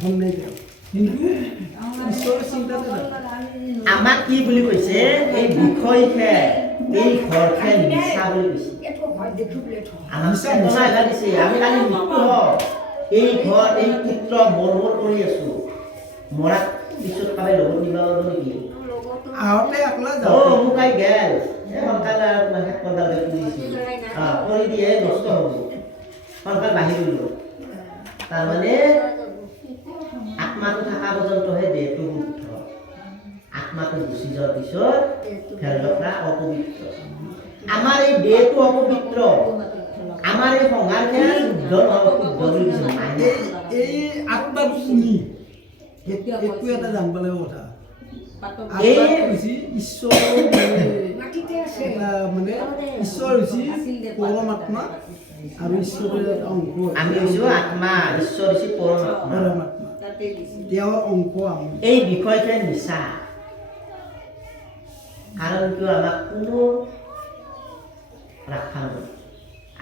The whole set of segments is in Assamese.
গম নাই তেওঁ কিন্তু ঈশ্বৰৰ চিন্তাতে আমাক কি বুলি কৈছে এই বিষয়কে এই ঘৰকে মিছা বুলি কৈছে আমাক চেতনা এটা দিছে আমি কালি মৃত্যু হওঁ এই ঘৰ এই পুত্ৰ মৰমৰ কৰি আছো মৰাৰ পিছত কাবাই লগত নিবা পাৰিব নেকি আহোঁতে একলা অ যাওঁ মোক আই গেল সোনকালে আৰু শেষ কৰবাৰ কৰিছিল কৰি দিয়ে নষ্ট হ'ব সোনকালে বাহিৰ কৰিব তাৰমানে আত্মাটো থকা পৰ্যন্তহে দেহটো শুদ্ধ আত্মাটো গুচি যোৱাৰ পিছত ফেৰলখা অপবিত্ৰ আমাৰ এই দেহটো অপবিত্ৰ আমাৰ এই সংসাৰখন শুদ্ধ নহয় শুদ্ধ বুলি কৈছে মায়ে এই আত্মাটো শুনি একো এটা জানিব লাগিব কথা এই আত্মাটো হৈছে ঈশ্বৰ মানে ঈশ্বৰ হৈছে পৰমাত্মা আৰু ঈশ্বৰৰ এটা অংশ আমি হৈছোঁ আত্মা ঈশ্বৰ হৈছে পৰমাত্মা পৰমাত্মা তেওঁৰ অংশ আমি এই বিষয়টোৱে মিছা কাৰণ কিয় আমাক কোনো ৰাখা নাই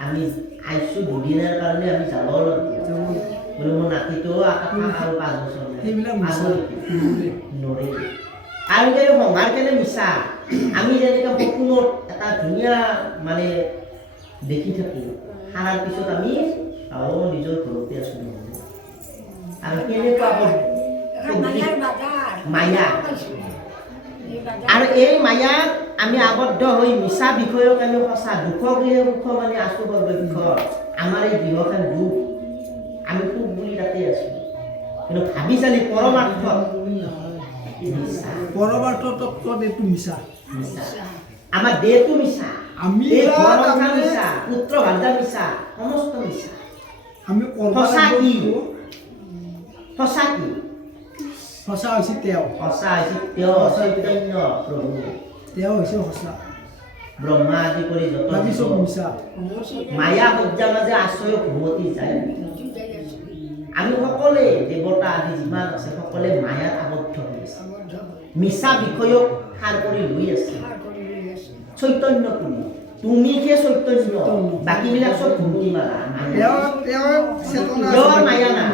আমি আহিছোঁ দুদিনৰ কাৰণে আমি যাব লাগিব বোলে মোৰ নাতিটো আৰু 5 বছৰ সেইবিলাক মিছা নৰে আৰু যে সংসাৰ কেনে মিছা আমি যেনেকৈ সপোনত এটা ধুনীয়া মানে দেখি থাকোঁ সাৰাৰ পিছত আমি নিজৰ ঘৰতে আছোঁ আৰু কেনেকুৱা মায়া আৰু এই মায়াত আমি আবদ্ধ হৈ মিছা বিষয়ক আমি সঁচা দুখক লৈ সুখ মানে আছোঁ বৰবক্ষ আমাৰ এই গৃহখন দুখ আমি সুখ বুলি তাতে আছোঁ কিন্তু ভাবি চালি পৰমাৰ্থ পৰমাৰ্থ তত্ত্বত এইটো মিছা আমাৰ দেহটো মিছা আমি এই ঘৰখন মিছা পুত্ৰ ভাৰ্যা মিছা সমস্ত মিছা আমি সঁচা কি সঁচা কি সঁচা হৈছে তেওঁ সঁচা হৈছে তেওঁ চৈতন্য প্ৰভু তেওঁ হৈছে সঁচা ব্ৰহ্মা আদি কৰি যত বাকী চব মিছা মায়া সজ্জা মাজে আশ্ৰয় ঘুমতি যায় আমি সকলোৱে দেৱতা আদি যিমান আছে সকলোৱে মায়াত আবদ্ধ হৈ আছে মিছা বিষয়ক সাৰ কৰি লৈ আছে চৈতন্য তুমি সেই চৈতন্য বাকীবিলাক চব ঘুমতি মাৰা তেওঁৰ মায়া না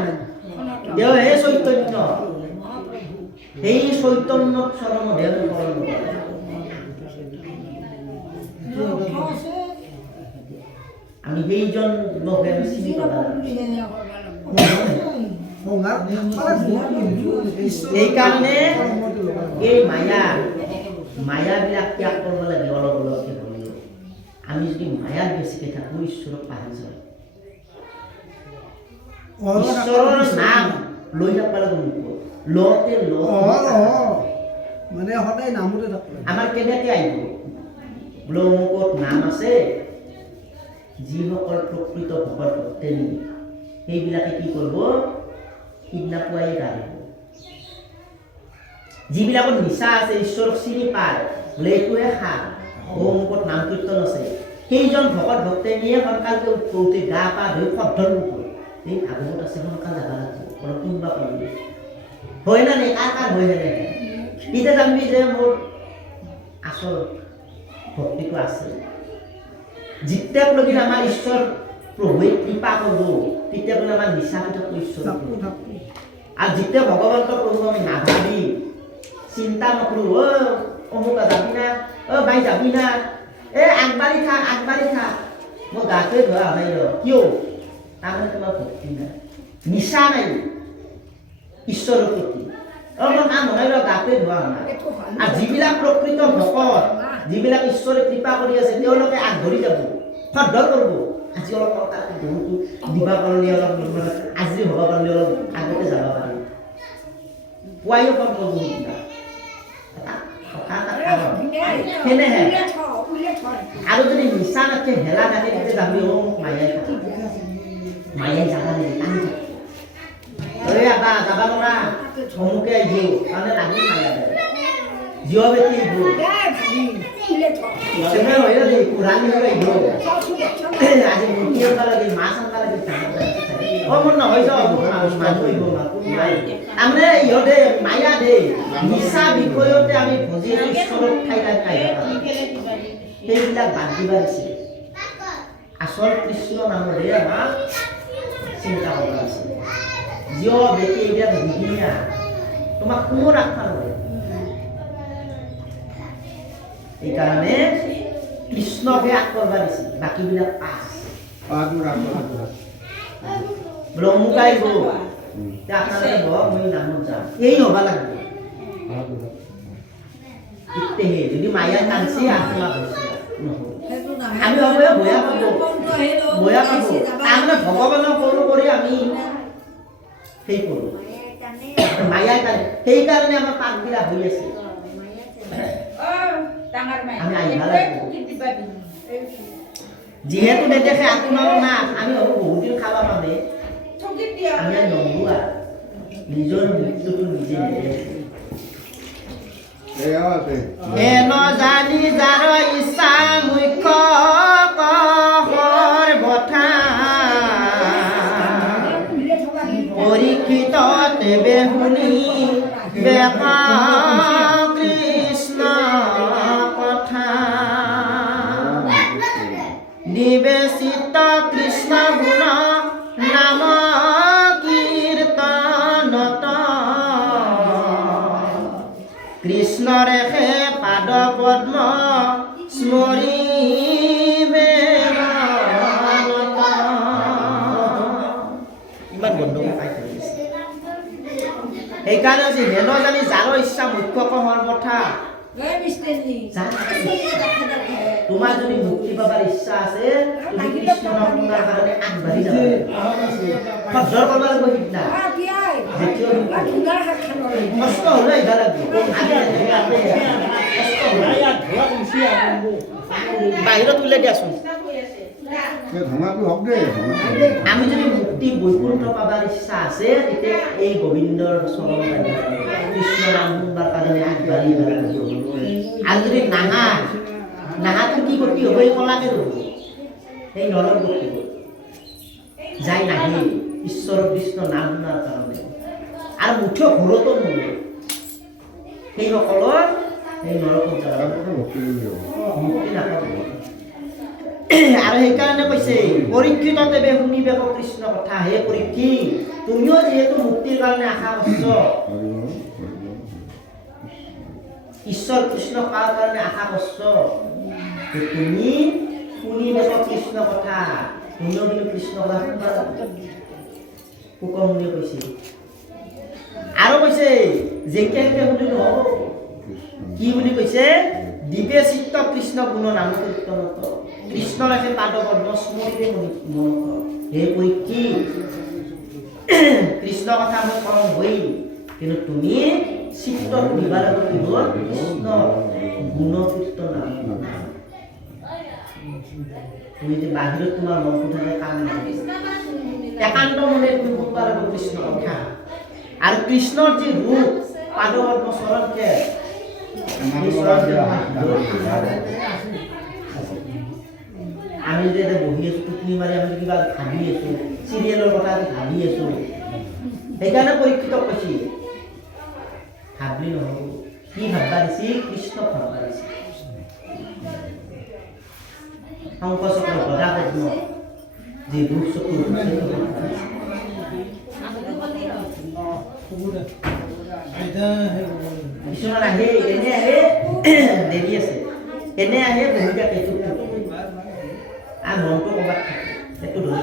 তেওঁ হে চৈতন্য সেই চৈতন্য চৰণ দেহ আমি সেইজন লোকে চিনি পাবা সেইকাৰণে এই মায়াবিলাক ত্যাগ কৰিব লাগে অলপ অলপকৈ হ'লেও আমি যদি মায়াত বেছিকৈ থাকোঁ ঈশ্বৰক পাহৰি যাওঁ ঈশ্বৰৰ নাম লৈ যাব লাগিব লওঁতে মানে সদায় নামতে থাকোঁ আমাৰ কেনেকৈ আহিব বোলে অমুকত নাম আছে যিসকল প্ৰকৃত ভকত ভক্তেনী সেইবিলাকে কি কৰিব সিদিনা পুৱাই গাড়িব যিবিলাকত নিচা আছে ঈশ্বৰক চিনি পায় বোলে এইটোহে সাৰ অমুকত নাম কীৰ্তন আছে সেইজন ভকত ভক্তেনীয়ে সোনকালকৈ উঠি গা পা ধুই সদ্ধন কৰি এই ভাগৱত আছে সোনকাল যাব লাগিব অলপ কোনোবা পাৰিবি হয় না নাই কাৰ কাৰ হৈ নাথাকে তেতিয়া জানিবি যে মোৰ আচল ভক্তিটো আছে যেতিয়াক লগি আমাৰ ঈশ্বৰ প্ৰভুৱে কৃপা কৰিব তেতিয়া বোলে আমাৰ নিচাটো থাকোঁ ঈশ্বৰ আৰু যেতিয়া ভগৱন্ত প্ৰভু আমি নাভাবি চিন্তা নকৰোঁ অমুক যাবি না বাই যাবি না আগবাঢ়ি খা মই গাটোৱে ধোৱা নাই কিয় তাৰমানে তোমাৰ ভক্তি নাই নিচা নাই ঈশ্বৰৰ প্ৰতি মই কাম বনাই গাটোৱে ধোৱা নাই আৰু যিবিলাক প্ৰকৃত ভকত যিবিলাক ঈশ্বৰে কৃপা কৰি আছে তেওঁলোকে আগবাঢ়ি যাব সদ্ধ কৰিব আজি অলপ বহুতো দিবা পাৰিলে অলপ আজি হ'ব পাৰিলে অলপ আগতে যাব পাৰি পুৱাইও কম কৰিব সেনেহে আৰু যদি মিছা নাথাকে হেলা থাকে তেতিয়া যাবি মোক মায়াই যাবা নেকি টানি থাকে আবা যাবা নোৱাৰা অমুকে আহিব তাৰমানে লাগি মায়া জীৱ বেটি আহিব পুৰাণী হৈ আহিব আজি মুৰ্গী আনবা লাগে মাছ আনবা লাগে মোৰ নহয় তাৰমানে ইহঁতে মায়া দে মিছা বিষয়তে আমি ভজি ঈশ্বৰক ঠাই সেইবিলাক বাদ দিবা দিছে আচল কৃষ্ণ নামৰে আমাক চিন্তা কৰা আছে জিঅ বেটি এইবিলাক দিদিয়া তোমাক কোনো ৰাখবা নোৱাৰে এইকাৰণে কৃষ্ণকে আগ কৰিব দিছে বাকীবিলাক পাছ ব্ৰহ্মকাই গ'ল আপোনালোকে বহক মই নামত যাম এই হ'ব লাগিব তেতিয়াহে যদি মায়াই কাঞ্চি আপোনাক হৈছে আমি ভাবো বয়া পাব তাৰমানে ভগৱানক কৰো কৰি আমি সেই কৰোঁ মায়াই কাৰণে সেইকাৰণে আমাৰ পাপবিলাক হৈ আছে আমি আহিব লাগিব যিহেতু নেদেখে আত্মাও না আমি ভাবো বহুত দিন খাবা পাবে আমি আৰু নমৰো আৰু নিজৰ মৃত্যুটো নিজে নেদেখে এন জানি যাৰ ইচ্ছা মুখ্য কহৰ বঠা পৰীক্ষিত তেবে শুনি বেকা কৃষ্ণ কথা নিবেচিত কৃষ্ণ গুণ নাম কীৰ্তনত কৃষ্ণৰে হে পাদ পদ্ম স্মৰিবে ইমান গণ্ডগোল পাই থাকিছে সেইকাৰণে যে হেন জানি যাৰ ইচ্ছা মুখ্য কহৰ কথা তোমাৰ যদি মুক্তি পাবৰ ইচ্ছা আছে তুমি কৃষ্ণ নাম শুনাৰ কাৰণে আগবাঢ়ি যাব সহ্য কৰিব লাগিব সিদিনা কষ্ট হ'লে আহিব লাগিব বাহিৰত উলিয়াই দিয়াচোন আমি যদি মুক্তি বৈকুণ্ঠ পাবৰ ইচ্ছা আছে তেতিয়া এই গোবিন্দৰ চৰণ কৃষ্ণ নাম শুনবাৰ কাৰণে আগবাঢ়ি যাব আৰু যদি নাহাটো কি গতি হ'ব এই কলাকে ৰ'ব সেই নৰক গতি যাই নাহি ঈশ্বৰ কৃষ্ণ নাম শুনাৰ কাৰণে আৰু মুঠ্য ঘূৰতো নলয় সেইসকলৰ সেই নৰকত যাব মুক্তি নাপাব আৰু সেইকাৰণে কৈছে পৰীক্ষিত তেবে শুনিবে কৃষ্ণ কথা হে পৰীক্ষিত তুমিও যিহেতু মুক্তিৰ কাৰণে আশা কৰিছ ঈশ্বৰ কৃষ্ণ পাৰ কাৰণে আশা কৰিছ তুমি শুনিবে কৃষ্ণ কথা তুমিও কিন্তু কৃষ্ণ কথা শুনবা ফুকনমুনিয়ে কৈছে আৰু কৈছে যেকে শুনি নহ'ব কি বুলি কৈছে দিবে চিত্ত কৃষ্ণ গুণ নাম কীৰ্তনত কৃষ্ণৰ একে পাদ পদ্ম স্মৰিবে মনত হে পৰীক্ষিত কৃষ্ণ কথা মই কম হই কিন্তু তুমি চিত্তত নিবাৰ লাগিব কৃষ্ণ গুণ কীৰ্তন তুমি যে বাহিৰত তোমাৰ মনটো থাকে কাম নহয় একান্ত মনে তুমি শুনবা লাগিব কৃষ্ণ কথা আৰু কৃষ্ণৰ যি ৰূপ পাদ পদ্ম চৰণকে আমি যে বহি আছো টুপনি মাৰি আমি কিবা ভাবি আছো চিৰিয়েলৰ কথা ভাবি আছো সেইকাৰণে পৰীক্ষিত কৈছি ভাবলি নহ'ব কি ভাববা দিছি কৃষ্ণ ভাববা দিছি শংকচক্ৰ গদা পদ্ম যি ৰূপ চকু কিছুমান আহে এনে আহে দেৰি আছে এনে আহে বহি থাকে আৰু মনটো ক'ৰবাত থাকে সেইটো ধৰি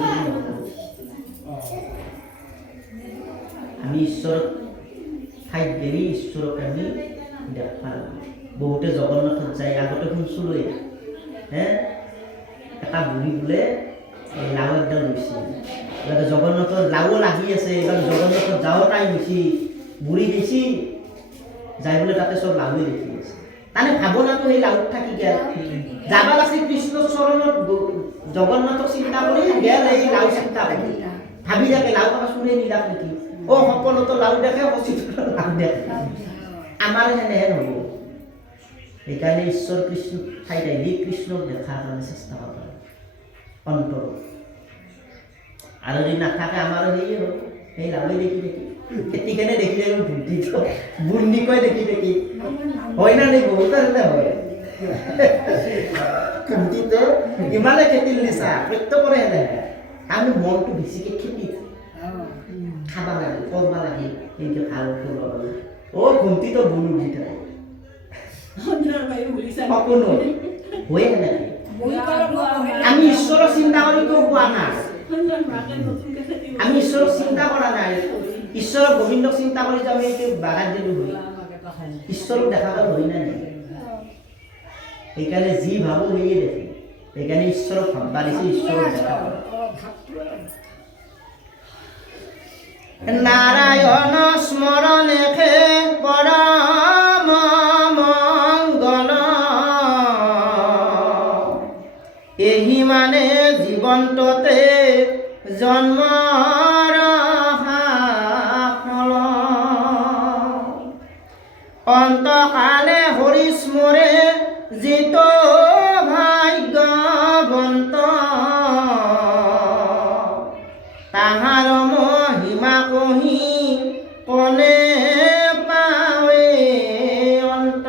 আমি ঈশ্বৰৰ ঠাইত গেলি ঈশ্বৰক আমি দেখা বহুতে জগন্নাথত যায় আগতে শুনছিলোৱে এটা বুঢ়ী বোলে লাও একডাল ৰুইছে জগন্নাথৰ লাও লাগি আছে এইবাৰ জগন্নাথত যাওঁ টাইম হৈছে বুঢ়ী গৈছি যাই বোলে তাতে চব লাওৱে দেখি আছে তানে ভাৱনাটো সেই লাওত থাকি গেল যাবা লাগছে কৃষ্ণৰ চৰণত জগন্নাথক চিন্তা কৰি গেল এই লাও চিন্তা কৰি ভাবি থাকে লাও টকা চুৰে নিলাক নেকি সকলোতো লাও দেখে সচিত্ৰ লাও দেখে আমাৰ সেনেহেন হ'ব সেইকাৰণে ঈশ্বৰ কৃষ্ণ ঠাইত আহিলে কৃষ্ণক দেখাৰ কাৰণে চেষ্টা কৰিব অন্তৰ আৰু যদি নাথাকে আমাৰো সেয়ে হ'ব সেই লাওৱে দেখি দেখি খেতিখনে দেখিলে বুদ্ধি বুদ্ধি কয় দেখি দেখি হয় না নেই বহুত হয় খেতিটো ইমানে খেতিৰ নিচা প্ৰত্যেকৰে এনে আমি মনটো বেছিকৈ খেতি খাবা লাগে কৰবা লাগে এনেকৈ ভাল কৰিব লাগে ঘুমটিতো বুলো দি থাকে সকলো হয়ে সেনেকৈ আমি ঈশ্বৰৰ চিন্তা কৰি কিয় পোৱা নাই আমি ঈশ্বৰক চিন্তা কৰা নাই ঈশ্বৰক গোবিন্দক চিন্তা কৰি যে আমি এইটো বাগাত দিলোঁ হৈ ঈশ্বৰক দেখাব হৈ নাই সেইকাৰণে যি ভাবোঁ সেয়ে দেখে সেইকাৰণে ঈশ্বৰক ভাববা দিছে ঈশ্বৰক দেখাব নাৰায়ণ স্মৰণে পৰম মংগল এহি মানে জীৱন্ততে জন্মৰ সাফল অন্তকালে হৰি স্মৰে জিত ভাগ্যৱন্ত তাহাৰ মহিমা কহি কনে পাৱে অন্ত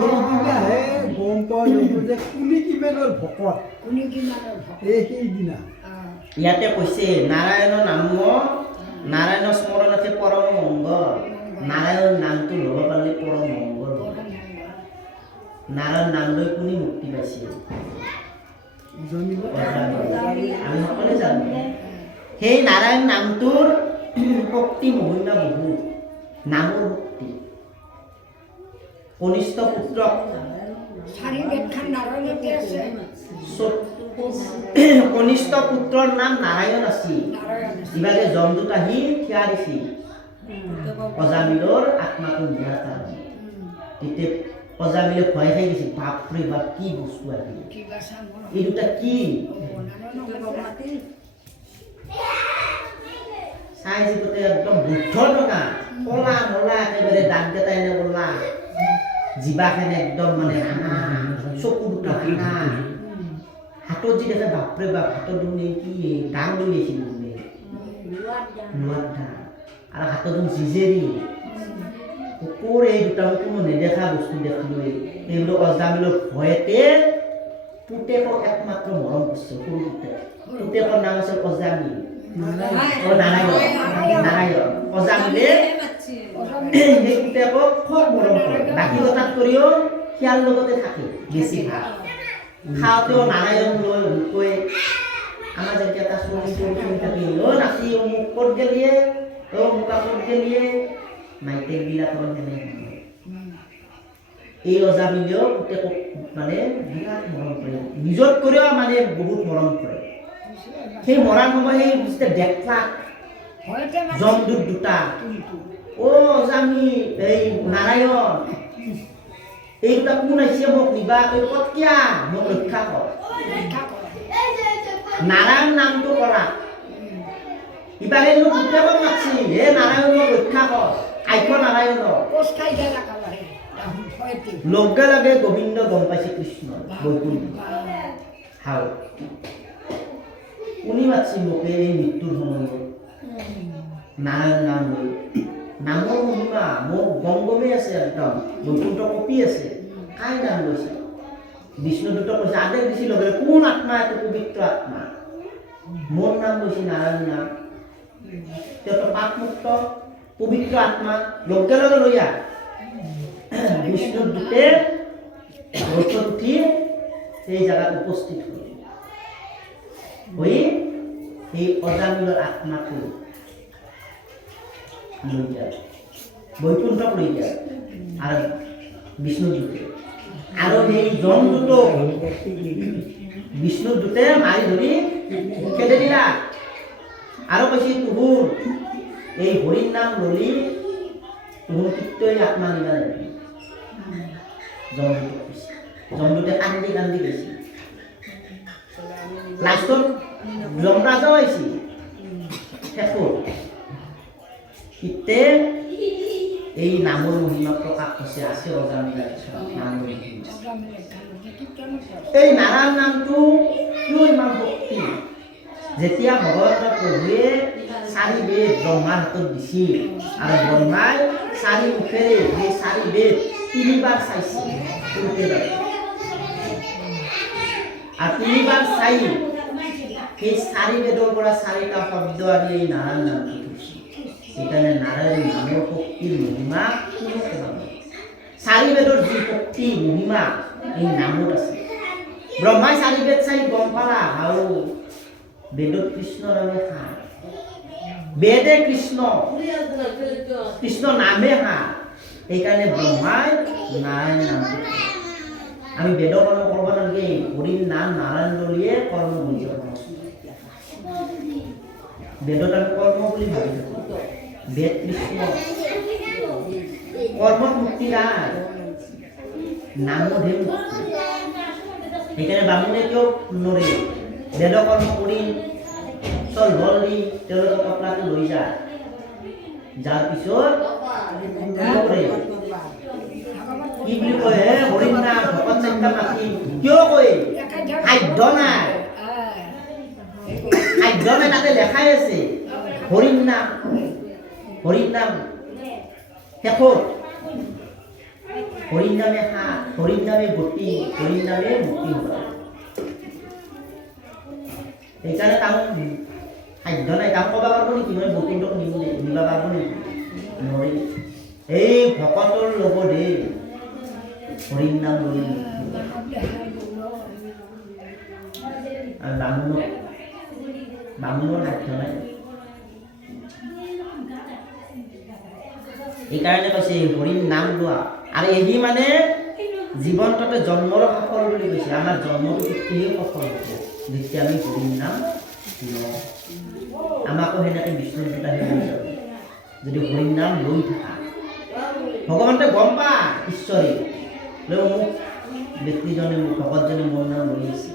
সেইদিনাহে গম পোৱা যাব যে কোনে কিমানৰ ভকত সেইদিনা ইয়াতে কৈছে নাৰায়ণৰ নাম নাৰায়ণ স্মৰণ আছে পৰম মংগল নাৰায়ণ নামটো ল'ব পাৰিলে পৰম মংগল নাৰায়ণ নাম লৈ কোনে মুক্তি পাইছে আমি সকলোৱে জানো সেই নাৰায়ণ নামটোৰ শক্তি মহিমা বহুত নামৰ শক্তি কনিষ্ঠ পুত্ৰক কনিষ্ঠ পুত্ৰৰ নাম নাৰায়ণ আছিল ইভাগে যমদূত আহি থিয়া দিছিল অজামিলৰ আত্মাটো নিয়াৰ কাৰণে তেতিয়া অজামিলে ভয় খাই গৈছিল বাপৰে বাপ কি বস্তু আহিল এই দুটা কি চাই যিগতে একদম বুদ্ধ টকা কলা মলা একেবাৰে দাঁতকেইটা এনে কলা জিভাখনে একদম মানে হানা চকু দুটা হানা হাতত যি দেখে বাপৰে বাপ হাতত দুনে কি ডাং লৈ আছিল লোৱাৰ ডাং আৰু হাতত জিজেৰি কুকুৰ এই দুটা কোনো নেদেখা বস্তু দেখিলো এইবোৰ অজামিলৰ ভয়তে পুতেকক একমাত্ৰ মৰম কৰিছে সৰু পুতেকৰ নাম আছিল অজামিল নাৰায়ণ অজামিলে সেই পুতেকক খুব মৰম কৰে বাকী কথাত কৰিও সিয়াৰ লগতে থাকে বেছি ভাল খাওঁতেও নাৰায়ণ লৈ কৈ আমাৰ যেনেকৈ এটা চলি থাকে নাচি মোক ক'ত গেলিয়ে মোকা ক'ত গেলিয়ে মাইটেকবিলাকৰ সেনে এই অজামিলেও পুতেকক মানে বিৰাট মৰম কৰে নিজত কৰিও মানে বহুত মৰম কৰে সেই মৰাৰ সময় সেই যেতিয়া দেখলা যমদূত দুটা অজামি এই নাৰায়ণ এই দুটা কোন আহিছে মোক নিবা তই ক'ত কিয়া মোক ৰক্ষা কৰ নাৰায়ণ নামটো কৰা ইবাৰে পুতেকক মাতছি হে নাৰায়ণ মোক ৰক্ষা কৰ আইক নাৰায়ণ লগে লগে গোবিন্দ গম পাইছে কৃষ্ণ বৈকুণ্ঠ হাও কোনে মাতছি মোকে এই মৃত্যুৰ সময়ত নাৰায়ণ নাম লৈ নামৰ মহিমা মোক গমগমেই আছে একদম বৈকুণ্ঠ কপি আছে কাই নাম লৈছে বিষ্ণুদূত কৈছে আদেশ দিছি লগে কোন আত্মা এইটো পবিত্ৰ আত্মা মোৰ নাম লৈছে নাৰায়ণ নাম তেওঁতো পাপমুক্ত পবিত্ৰ আত্মা লগে লগে লৈ আহ বিষ্ণুদূতে ৰথত উঠি সেই জাগাত উপস্থিত হৈ সেই অজামিলৰ আত্মাটো লৈ যায় বৈকুণ্ঠক লৈ যায় আৰু বিষ্ণুদূতে আৰু সেই যমদূত বিষ্ণুদূতে মাৰি ধৰি খেদে দিলা আৰু কৈছে তোৰ এই হৰিৰ নাম ললি তোৰ কীৰ্তই আত্মা নিবা নেকি যমদূতক কৈছে যমদূতে কান্দি কান্দি গৈছে লাষ্টত যমৰাজাও আহিছে শেষত ইতে এই নামৰ মহিমা প্ৰকাশ হৈছে আছে অজামিলাৰ নামৰ মহিমা এই নাৰায়ণ নামটো কিয় ইমান শক্তি যেতিয়া ভগৱন্তৰ প্ৰভুৱে 4 বেদ ব্ৰহ্মাৰ হাতত দিছিল আৰু ব্ৰহ্মাই 4 মুখেৰে সেই 4 বেদ 3বাৰ চাইছিল আৰু 3বাৰ চাই সেই 4 বেদৰ পৰা 4টা শব্দ আনি এই নাৰায়ণ নামটো কৈছিল নামৰ শক্তিৰ মহিমা কোনো ক'ব নোৱাৰে। চাৰি বেদৰ যি শক্তি মহিমা এই নামত আছে। ব্ৰহ্মাই চাৰি বেদ চাই গম পালা আৰু বেদত কৃষ্ণ নামে সাৰ, বেদে কৃষ্ণ, কৃষ্ণ নামে সাৰ। সেইকাৰণে ব্ৰহ্মাই নাৰায়ণ নাম। আমি বেদ কৰ্ম কৰিব নালাগে, হৰিৰ নাম নাৰায়ণ ললিয়ে কৰ্ম বুলি কওঁ। বেদত আমি কৰ্ম বুলি ভাবি থাকোঁ। বেদ কৃষ্ণ, কৰ্মত মুক্তি নাই, নামতহে মুক্তি। সেইকাৰণে বামুণে কিয় নৰে বেদ কৰ্ম কৰি চল বল দি তেওঁলোকে কপলাটো লৈ যায়। যাৰ পিছত কি বুলি কয় হে হৰিৰ নাম ভকত চাৰিটা মাতি কিয় কয় খাদ্য নাই, খাদ্য নাই তাতে লেখাই আছে হৰিৰ নাম, হৰিৰ নাম শেষত হৰিৰ নামে হাত, হৰিৰ নামে গতি, হৰিৰ নামে মুক্তি হ'ব। সেইকাৰণে তাক খাদ্য নাই, তাক ক'ব পাৰিব নেকি মই বকুণ্ডক নিব পাৰিব নেকি? নৰি। এই ভকতৰ লগতে হৰিৰ নাম লৈ আৰু বামুণৰ খাদ্য নাই। এইকাৰণে কৈছে হৰিৰ নাম লোৱা। আৰু এই মানে জীৱনটোতে জন্মৰ সফল বুলি কৈছে। আমাৰ জন্মটো তেতিয়াহে সফল হ'ব যেতিয়া আমি হৰিৰ নাম লওঁ। আমাকো সেনেকৈ বিষ্ণু দেৱতাই লৈ যাব যদি হৰিৰ নাম লৈ থাকা। ভগৱন্তে গম পা ঈশ্বৰে মোক ব্যক্তিজনে মোক ভকতজনে মোৰ নাম লৈ আছে।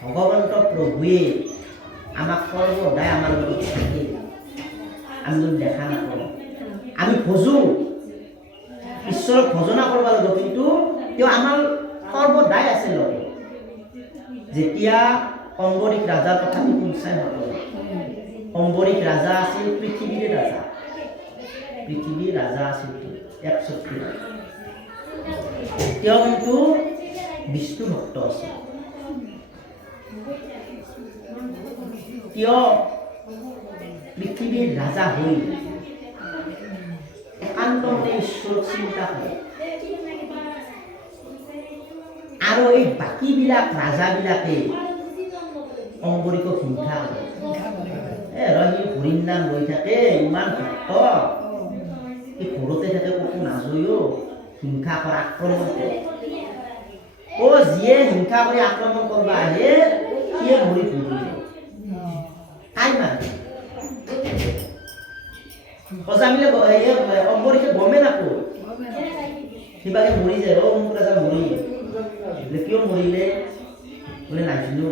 ভগৱন্ত প্ৰভুৱে আমাক সৰ্বদাই আমাৰ লগত থাকে। আমি দেখা নাপাওঁ, আমি ভজো ঈশ্বৰক ভজনা কৰিব লাগিব, কিন্তু তেওঁ আমাৰ সৰ্বদাই আছে লগত। যেতিয়া অম্বৰীক ৰাজাৰ কথাটো শুনচাই নকৰে, অম্বৰীক ৰাজা আছিল পৃথিৱীৰ ৰাজা, পৃথিৱীৰ ৰাজা আছিল এক শক্তি ৰাজা। তেওঁ কিন্তু বিষ্ণু ভক্ত আছিল। তেওঁ পৃথিৱীৰ ৰাজা হৈ একান্তমতে ঈশ্বৰক চিন্তা কৰে। আৰু এই বাকীবিলাক ৰাজাবিলাকে অম্বৰীকক হিংসা কৰে। সি হৰিৰ নাম লৈ থাকে, ইমান ভক্ত, সি ঘৰতে থাকে, ক'তো নাযায়ও, হিংসা কৰে, আক্ৰমণ কৰে। যিয়ে হিংসা কৰি আক্ৰমণ কৰিব আহে সিয়ে মৰি ফুৰি যায়। কাই মানে অম্বৰীকে গমে নাপায়, কিবাকে মৰি যায়। মোক ৰাজা মৰি কিয় মৰিলে বোলে নাজানো,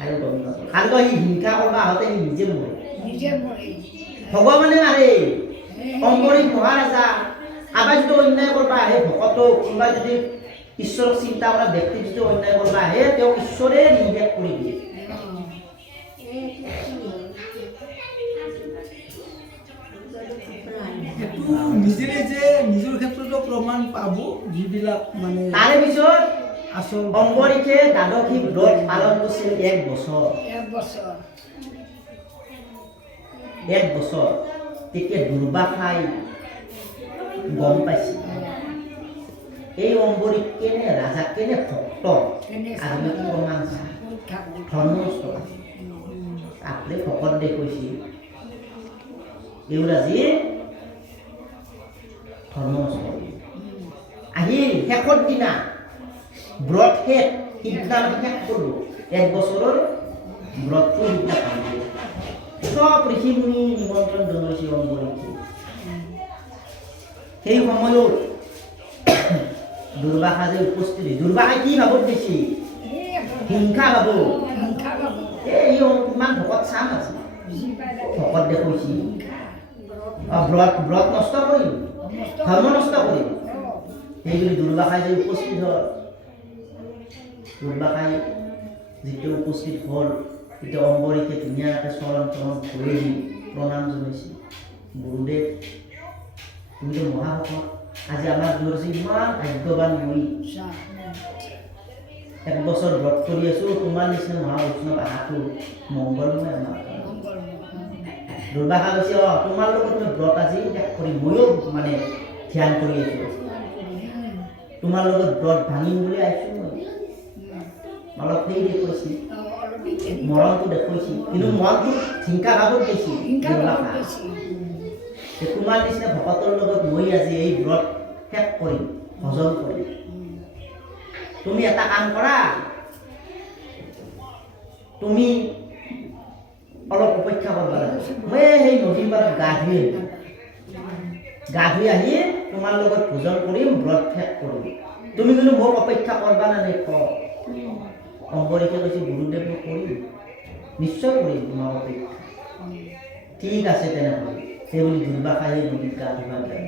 আৰু গম নাপায়। আৰু সি হিংসা কৰিব আহোঁতে সি নিজে মৰে। ভগৱানে মাৰে। অম্বৰী মহাৰাজা কাৰোবাৰ যদি অন্যায় কৰিব আহে ভকতক, কোনোবাই যদি ঈশ্বৰক চিন্তা কৰা ব্যক্তি যদি অন্যায় কৰিব আহে, তেওঁক ঈশ্বৰে নিৰ্দেশ কৰি দিয়ে। নিজে নিজে নিজৰ ক্ষেত্ৰতো প্ৰমাণ পাব যিবিলাক মানে। তাৰে পিছত আচল অম্বৰীকে দ্বাদশী ব্ৰত পালন কৰিছিল 1 বছৰ। 1 বছৰ তেতিয়া দুৰ্বাসাই গম পাইছিল এই অম্বৰী কেনে ৰাজা, কেনে ভক্ত, আৰু প্ৰমাণ চাই ধৰ্মস্থ আপনি ভকত দেখুৱাইছিল ইউৰাজী ধৰ্মস্থ আহিল। শেষৰ দিনা ব্ৰত শেষ, সিদিনা শেষ কৰিলোঁ। 1 বছৰৰ ব্ৰতটো সিদিনা ভাঙিব। চব ঋষি মুনি নিমন্ত্ৰণ জনাইছে অম্বৰীক। সেই সময়ত দুৰ্বাসা যে উপস্থিত, দুৰ্বাসাই কি ভাবত দিছে? হিংসা ভাব। এই কিমান ভকত চাম আছে, ভকত দেখুৱাইছে, ব্ৰত নষ্ট কৰিম, ধৰ্ম নষ্ট কৰিম। সেইবুলি দুৰ্বাসাই যে উপস্থিত হ'ল, দুৰ্বাসাই যেতিয়া উপস্থিত হ'ল তেতিয়া অম্বৰীকে ধুনীয়াকৈ চৰণ ধৰি প্ৰণাম জনাইছে। গুৰুদেৱ, তুমিতো মহাভকত, আজি আমাৰ দূৰত ইমান ভাগ্যৱান মই 1 বছৰ ব্ৰত কৰি আছোঁ, তোমাৰ নিচিনা মহাবৈষ্ণৱ আহাটো মংগলময় আমাৰ। দুৰ্বাসা কৈছে তোমাৰ লগত মই ব্ৰত আজি ত্যাগ কৰি ময়ো মানে ধ্যান কৰি আছোঁ তোমাৰ লগত ব্ৰত ভাঙিম বুলি আহিছোঁ মই অলপ সেই দেখুৱাইছিল মৰণটো দেখুৱাইছিল কিন্তু মনটো চিন্তা ভাৱত গৈছিল দুৰ্বাসা তোমাৰ নিচিনা ভকতৰ লগত মই আজি এই ব্ৰত ত্যাগ কৰিম হজম কৰিম তুমি এটা কাম কৰা তুমি অলপ অপেক্ষা কৰিব লাগে মই সেই নদীৰ পাৰত গা ধুই আহি তোমাৰ লগত ভোজন কৰিম ব্ৰত ত্যাগ কৰিম তুমি কিন্তু মোক অপেক্ষা কৰিবা না নে অম্বৰীকে কৈছে গুৰুদেৱ মই কৰিম নিশ্চয় কৰিম তোমাৰ অপেক্ষা ঠিক আছে তেনেহ'লে সেই বুলি দুৰ্বাসা সেই নদীত গা ধুবা যায়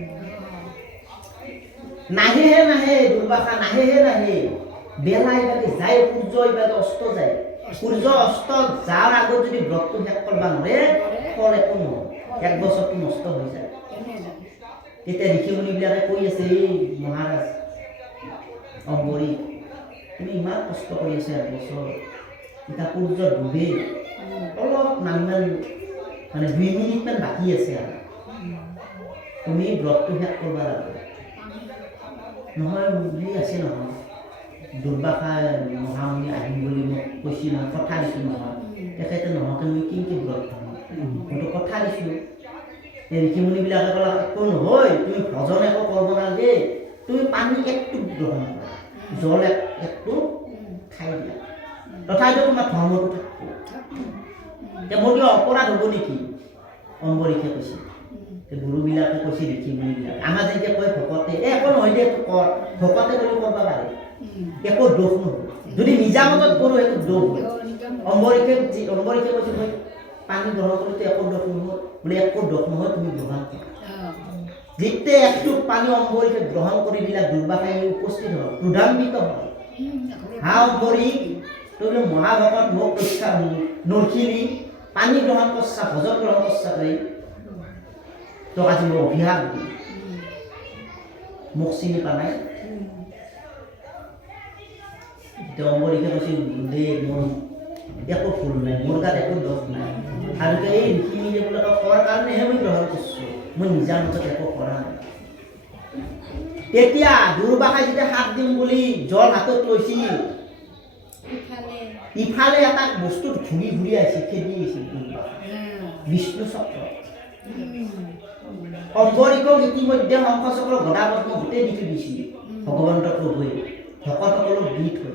নাহে দুৰ্বাসা নাহে বেলা ইবাগে যায় সূৰ্য ইবাগে অস্ত যায় সূৰ্য অস্ত যাৰ আগত যদি ব্ৰতটো শেষ কৰিব নোৱাৰে ফল একো নহয় 1 বছৰটো নষ্ট হৈ যায় তেতিয়া ঋষি মুনিবিলাকে কৈ আছে এই মহাৰাজ অম্বৰী তুমি ইমান কষ্ট কৰি আছে 1 বছৰ এতিয়া সূৰ্য ডুবে অলপ নামিমান মানে 2 মিনিটমান বাকী আছে আৰু তুমি ব্ৰতটো শেষ কৰিব লাগে নহয় বুলি আছে নহয় দুৰ্বাসা মহামুনি আহিম বুলি মোক কৈছিল নহয় কথা দিছোঁ নহয় তেখেতে নহওঁতে মই কি ব্ৰত মইতো কথা দিছোঁ এই ঋষিমুনিবিলাকে ক'লা একো নহয় তুমি ভজন একো কৰিব নালাগে তুমি পানী একটুক গ্ৰহণ কৰা জল একটুক খাই দিয়া তথাপিতো তোমাৰ ধৰ্মটো থাকিব এতিয়া মোৰ কিবা অপৰাধ হ'ব নেকি অম্বৰীকে কৈছে গুৰুবিলাকে কৈছে ঋষিমুনিবিলাকে আমাৰ যেতিয়া কয় ভকতে একো নহয় দে কৰ ভকতে বুলি কৰিব পাৰে একো দোষ নহয় যদি নিজা মতত কৰোঁ একো দোষ হয় অম্বৰীকে কৈছে মই পানী গ্ৰহণ কৰোঁতে একো দোষ নহয় বোলে একো দোষ নহয় তুমি গ্ৰহণ কৰা যেতিয়া একটুক পানী অম্বৰীকে গ্ৰহণ কৰি দিলা দুৰ্বাসাই উপস্থিত হ'ল ক্ৰোধান্বিত হয় হা অম্বৰী তুমি মহাভকত মোক ৰক্ষা নৰখিলি পানী গ্ৰহণ কৰছা ভজন গ্ৰহণ কৰছা তোক আজি মই অভিশাপ দিম মোক চিনি পা নাই অম্বৰীকে কৈছিল দে মোৰ একো ভুল নাই মোৰ গাত একো দোষ নাই আৰু এই ঋষিমুনিবিলাকে কৰাৰ কাৰণেহে মই গ্ৰহণ কৰিছোঁ মই নিজা মতত একো কৰা নাই তেতিয়া দুৰ্বাসাই যেতিয়া হাত দিম বুলি জল হাতত লৈছিল ইফালে এটা বস্তু ঘূৰি আহিছে খেদি আহিছিল বিষ্ণু চক্ৰ অম্বৰীকক ইতিমধ্যে শংখচক্ৰ গদা পদ্ম গোটেই দি থৈ দিছিল ভগৱন্ত প্ৰভুৱে ভকতসকলক দি থৈ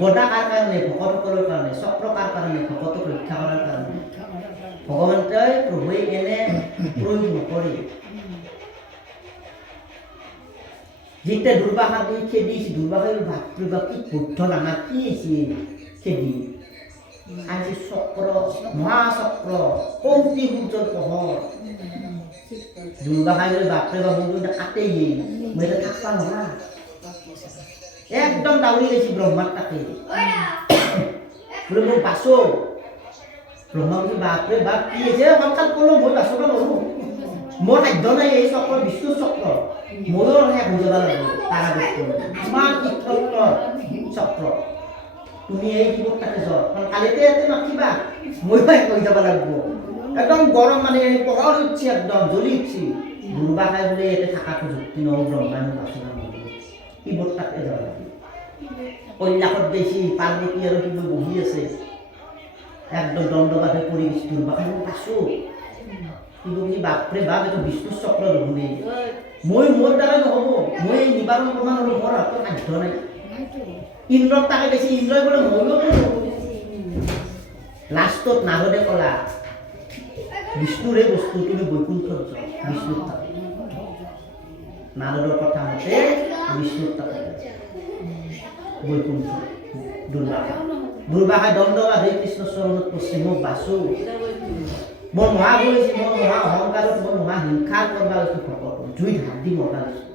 গদা কাৰ কাৰণে ভকতসকলৰ কাৰণে চক্ৰ কাৰ কাৰণে ভকতক ৰক্ষা কৰাৰ কাৰণে ভগৱন্তই প্ৰভুৱে এনে প্ৰয়োগ নকৰে যেতিয়া দুৰ্বাসা দি খেদিছে দুৰ্বাসাই ভাতৃ বা কি বুদ্ধ নানা কি আহিছে খেদি আজি চক্ৰ মহাচক্ৰ কৌটি সূৰ্যৰ পোহৰ দুৰ্বাসাই যদি বাপৰে বা মোৰ কাটেই মই এটা থাকবা নোৱাৰা একদম দাউৰি লৈছে ব্ৰহ্মাত তাকে বোলে মই বাচো ব্ৰহ্মা বুলি বাপৰে বাপ কি হৈছে সোনকাল ক'লো মই বাচব নোৱাৰোঁ মোৰ সাধ্য নাই এই চক্ৰ বিষ্ণু চক্ৰ ময়ো শেষ হৈ যাব লাগিব তাৰ আগত ইমান তীৰ্থ চক্ৰ তুমি এই কিবোত তাকে যোৱা কালিতে ইয়াতে নাখিবা ময়ো শেষ হৈ যাব লাগিব একদম গৰম মানে পোহৰ উঠছে একদম জ্বলি উঠছে দুৰ্বাসাই বোলে ইয়াতে থকাটো যুক্তি নহ'ব ব্ৰহ্মাই মোক বাচনা নকৰিব কিবোত তাকে যাব লাগিব কৈলাশত বেছি পাৰ্বতী আৰু কিবা বহি আছে একদম দণ্ডবাদ হৈ পৰি গৈছে দুৰ্বাসাই মই পাইছোঁ কিন্তু কি বাপৰে বাপ এইটো বিষ্ণু চক্ৰ দেখোনে মই মোৰ দ্বাৰা নহ'ব মই নিবাৰণ প্ৰমাণ হ'লো মোৰ হাতত সাধ্য নাই ইন্দ্ৰক তাকে বেছি ইন্দ্ৰই বোলে ময়ো নহ'ব লাষ্টত নাৰদে ক'লা বিষ্ণুৰে বস্তু তুমি বৈকুণ্ঠত যোৱা বিষ্ণুত থাকে নাৰদৰ কথা মতে বিষ্ণুত থাকে বৈকুণ্ঠ দুৰ্বাসাই দণ্ডবাদ হৈ কৃষ্ণ চৰণত পৰছে মোক বাচো মোৰ মহা গৈছে মোৰ মহা অহংকাৰত মোৰ মহা হিংসাৰ কৰবা গৈছোঁ ভকত জুইত হাত দি মৰা গৈছোঁ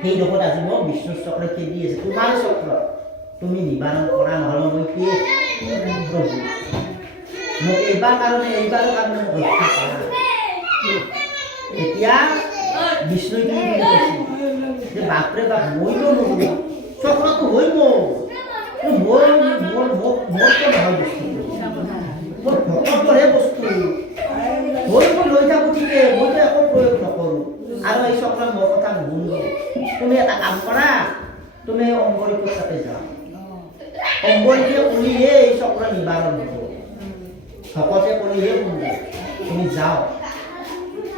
সেই ডোখৰত আজি মোক বিষ্ণু চক্ৰ খেদি আছে তোমাৰ চক্ৰ তুমি নিবাৰণ কৰা নহ'লে মই কি প্ৰভু মোক এইবাৰৰ কাৰণে মোক ৰক্ষা কৰা এতিয়া বিষ্ণুই কি বুলি কৈছে যে বাপৰে বাপ মইতো নহ'ব চক্ৰটো হৈ মোৰ মোৰ নহয় বস্তু মোৰ ভকতৰহে বস্তু মই লৈ থাকো ঠিকে মইতো একো প্ৰয়োগ নকৰোঁ আৰু এই চক্ৰ মোৰ কথা নুশুনো তুমি এটা কাম কৰা তুমি অম্বৰীপুৰ তাতে যাওঁ অম্বৰীয়ে শুনিহে এই চক্ৰ নিবাৰণ হ'ব ভকতে ক'লেহে শুনিলে তুমি যাও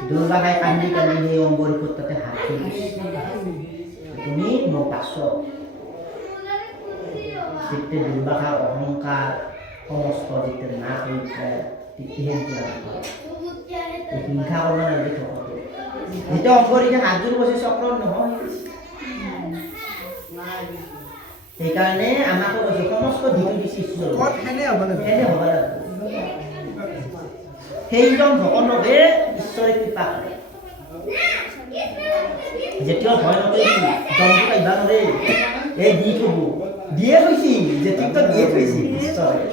দুৰ্গাই কান্দি কান্দি সেই অম্বৰীপুৰ তাতে হাত ধৰি তুমি মোক পাছ যেতিয়া দুৰ্বাসাৰ অহংকাৰ সমস্ত যেতিয়া নাশ হৈ যায় তেতিয়াহে হিংসা কৰিব নালাগে ভকতে যেতিয়া অম্বৰীকে হাতযোৰ বসে চক্ৰ নহয় সেইকাৰণে আমাকো কৈছে সমস্ত ধিটো দিছে ঈশ্বৰ এনে হ'ব লাগিব সেইজন ভকতকে ঈশ্বৰে কৃপা কৰে যেতিয়া ভয় নকৰি জন্তু পাইবা নৰে এই দি থব দিয়ে থৈছি যেতিকতো দিয়ে থৈছি ঈশ্বৰে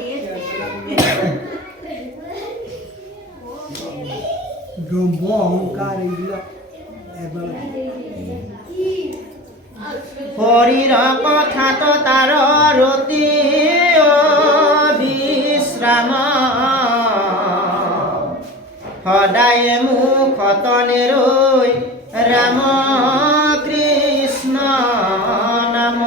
ব্ৰহ্ম অহংকাৰ এইবিলাক এবাৰ হৰিৰ কথাত তাৰ ৰতি বিশ্ৰাম সদায় মুখত নেৰৈ ৰাম কৃষ্ণ নাম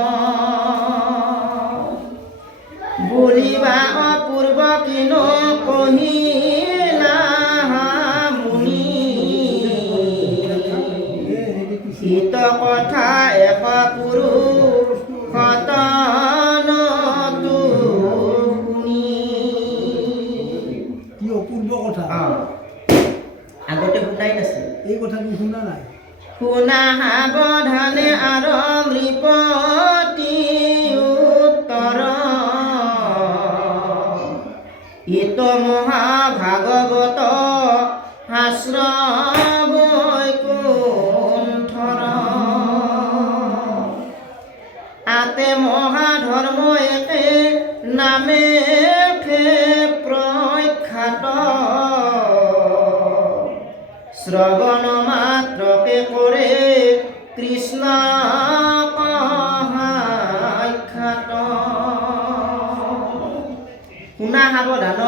বুলিবা অপূৰ্ব কিনো কহিলা মুনি হিত কথা এক পুৰুষ সতনতু শুনি কি অপূৰ্ব কথা আগতে শুনাই নাছিল এই কথাটো শুনা নাই শুনা সাৱধানে আৰু নৃপতি উত্তৰ ইত মহাভাগৱত শাস্ত্ৰ বৈকুণ্ঠৰ আতে মহাধৰ্ম একে নামে প্ৰখ্যাত শ্ৰৱণ মাত্ৰকে কৰে কৃষ্ণ সাক্ষাৎ শুনা সাৱধান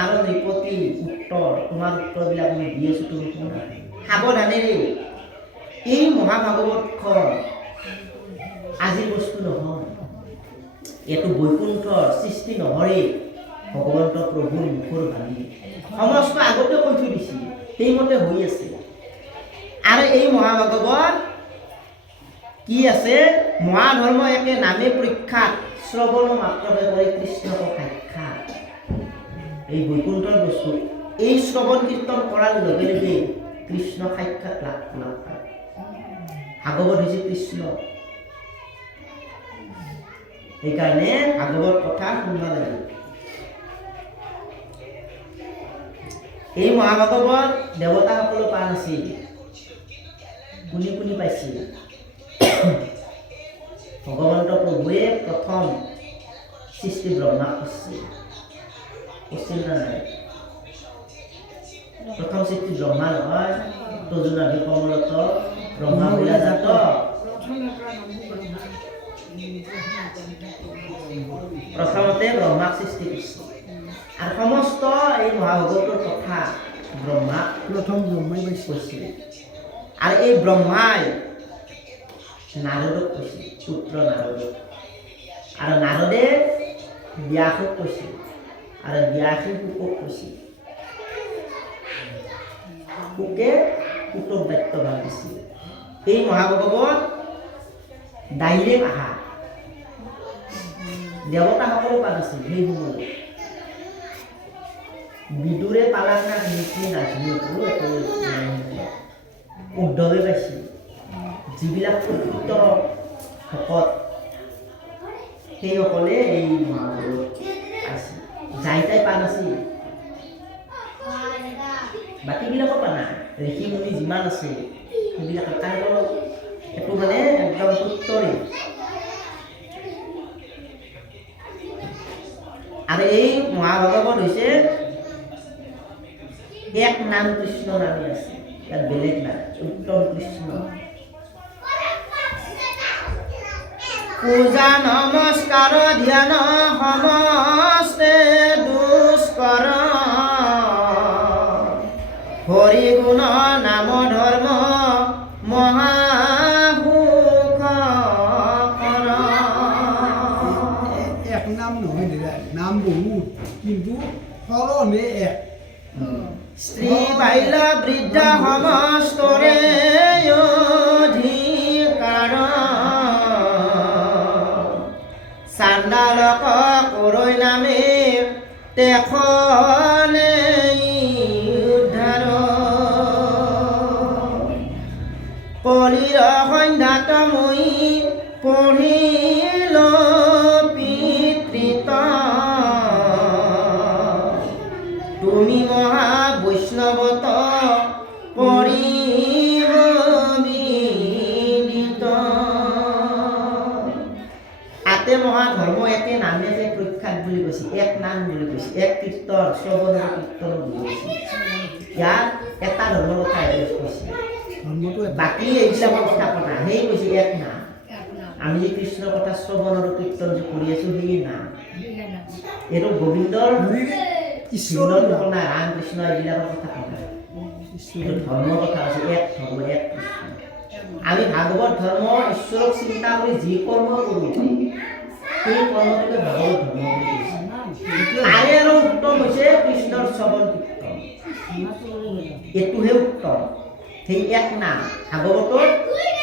আৰু নৃপতি উত্তৰ তোমাৰ উত্তৰবিলাক মই দি আছোঁ তুমি শুনা সাৱধানেৰে এই মহাভাগৱতখন আজিৰ বস্তু নহয় এইটো বৈকুণ্ঠৰ সৃষ্টি নহয়েই ভগৱন্ত প্ৰভুৰ মুখৰ বাণী সমস্ত আগতে কৈ থৈ দিছিল সেইমতে হৈ আছে আৰু এই মহাভাগৱত কি আছে মহাধৰ্ম একে নামে প্ৰখ্যাত শ্ৰৱণ মাত্ৰকে কৰে কৃষ্ণক সাক্ষাৎ এই বৈকুণ্ঠৰ বস্তু এই শ্ৰৱণ কীৰ্তন কৰাৰ লগে লগে কৃষ্ণ সাক্ষাৎ লাভ পায় ভাগৱত হৈছে কৃষ্ণ সেইকাৰণে ভাগৱত কথা শুনিব লাগে এই মহাভাগৱত দেৱতাসকলো পোৱা নাছিল কোনি কোনি পাইছিল ভগৱন্ত প্ৰভুৱে প্ৰথম সৃষ্টি ব্ৰহ্মাক কৰিছিল না নাই প্ৰথম সৃষ্টি ব্ৰহ্মা নহয় তজুনাভি কমলত ব্ৰহ্মা বিৰাজাত প্ৰথমতে ব্ৰহ্মাক সৃষ্টি কৰিছিল আৰু সমস্ত এই মহাভাগৱতৰ কথা ব্ৰহ্মা প্ৰথম ব্ৰহ্মাই কৈছিল আৰু এই ব্ৰহ্মাই নাৰদক কৈছিল পুত্ৰ নাৰদক আৰু নাৰদে ব্যাসক কৈছিল আৰু ব্যাসে শুকক কৈছিল শুকে পুতক দায়িত্বভাৰ দিছিল এই মহাভাগৱত ডাইৰেক্ট আহা দেৱতাসকলো পোৱা নাছিল সেই সময়ত বিদুৰে পালাকা নীতি নাজনীটো এইটো উদ্ধৱে পাইছিল যিবিলাক প্ৰকৃত ভকত সেইসকলে এই মহাভাগৱত পাইছিল যাই তাই পোৱা নাছিল বাকীবিলাকো পোৱা নাই ঋষি মুনি যিমান আছে সেইবিলাক তাৰ এইটো মানে একদম উত্তৰে আৰু এই মহাভাগৱত হৈছে এক নাম কৃষ্ণ নামে আছে ইয়াত বেলেগ নাম উত্তম কৃষ্ণ পূজা নমস্কাৰ ধ্যান সমস্তে দুষ্কৰ হৰি গুণ নাম ধৰ্ম মহাসুখ এক নাম নহয় দাদা, নাম বহুত কিন্তু সৰহে এক। স্ত্ৰী বাল্য বৃদ্ধ সমস্তৰে অধিকাৰ চাণ্ডালক কৰৈ নামে তেখনে উদ্ধাৰ কলিৰ সন্ধ্যাত মই পঢ়িল পিতৃত তুমি মহা বৈষ্ণৱত পৰিব বিদিত আতে মহা ধৰ্ম একে নামে যে প্ৰখ্যাত বুলি কৈছে, এক নাম বুলি কৈছে, এক কীৰ্তন শ্ৰৱণৰ কীৰ্তন বুলি কৈছে। ইয়াত এটা ধৰ্মৰ কথা কৈছে, ধৰ্মটো বাকী এইবিলাকৰ কথা পতা সেই কৈছে এক নাম। আমি যে কৃষ্ণৰ কথা শ্ৰৱণ আৰু কীৰ্তন যে কৰি আছো সেই নাম, এইটো গোবিন্দৰ ঈশ্বৰৰ নাম। কথা ৰাম কৃষ্ণ এইবিলাকৰ কথা পতা। এইটো ধৰ্মৰ কথা আছে, এক ধৰ্ম এক কৃষ্ণ। আমি ভাগৱত ধৰ্ম ঈশ্বৰক চিন্তা কৰি যি কৰ্ম কৰোঁ সেই কৰ্মটোকে ভাগৱত ধৰ্ম বুলি কৈছে। তাৰে আৰু উত্তম হৈছে কৃষ্ণৰ শ্ৰৱণ কীৰ্তন, এইটোহে উত্তম। সেই এক নাম ভাগৱতত